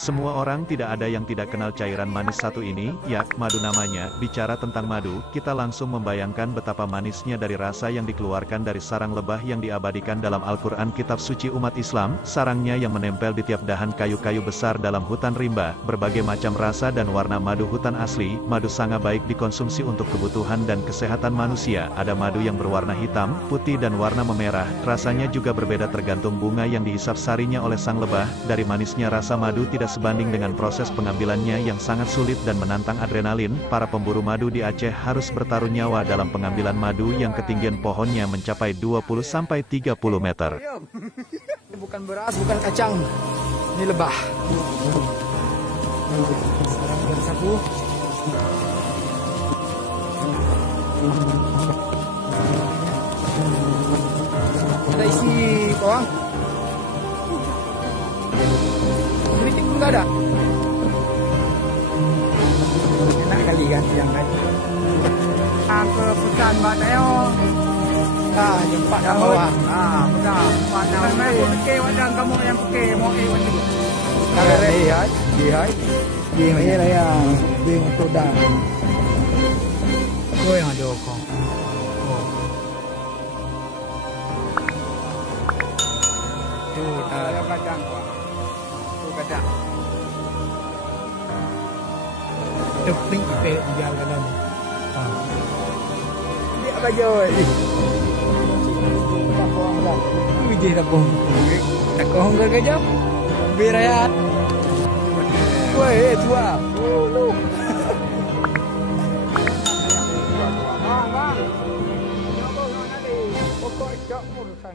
Semua orang tidak ada yang tidak kenal cairan manis satu ini, ya, madu namanya. Bicara tentang madu, kita langsung membayangkan betapa manisnya dari rasa yang dikeluarkan dari sarang lebah yang diabadikan dalam Al-Quran kitab suci umat Islam. Sarangnya yang menempel di tiap dahan kayu-kayu besar dalam hutan rimba, berbagai macam rasa dan warna madu hutan asli. Madu sangat baik dikonsumsi untuk kebutuhan dan kesehatan manusia. Ada madu yang berwarna hitam, putih dan warna memerah. Rasanya juga berbeda tergantung bunga yang dihisap sarinya oleh sang lebah. Dari manisnya rasa madu tidak sebanding dengan proses pengambilannya yang sangat sulit dan menantang adrenalin. Para pemburu madu di Aceh harus bertaruh nyawa dalam pengambilan madu yang ketinggian pohonnya mencapai 20-30 meter. Ini bukan beras, bukan kacang. Ini lebah. Sarang bersapu. Ada isi bawang. Kritik pun nggak ada. Enak kali kan siang kan. Ke pesan Mbak Teo. Jempat dah bawah. Benar. Mana mai pakai wadang kamu yang pakai mau wadang. Dia lah yang bing untuk dah. Kau yang ada kau. Tu ada kadang kau. Kadang teping kita jalan dalam dia baju tak kurang lah bijih tak kurang kerja berayat weh tua lu pokok cak murusan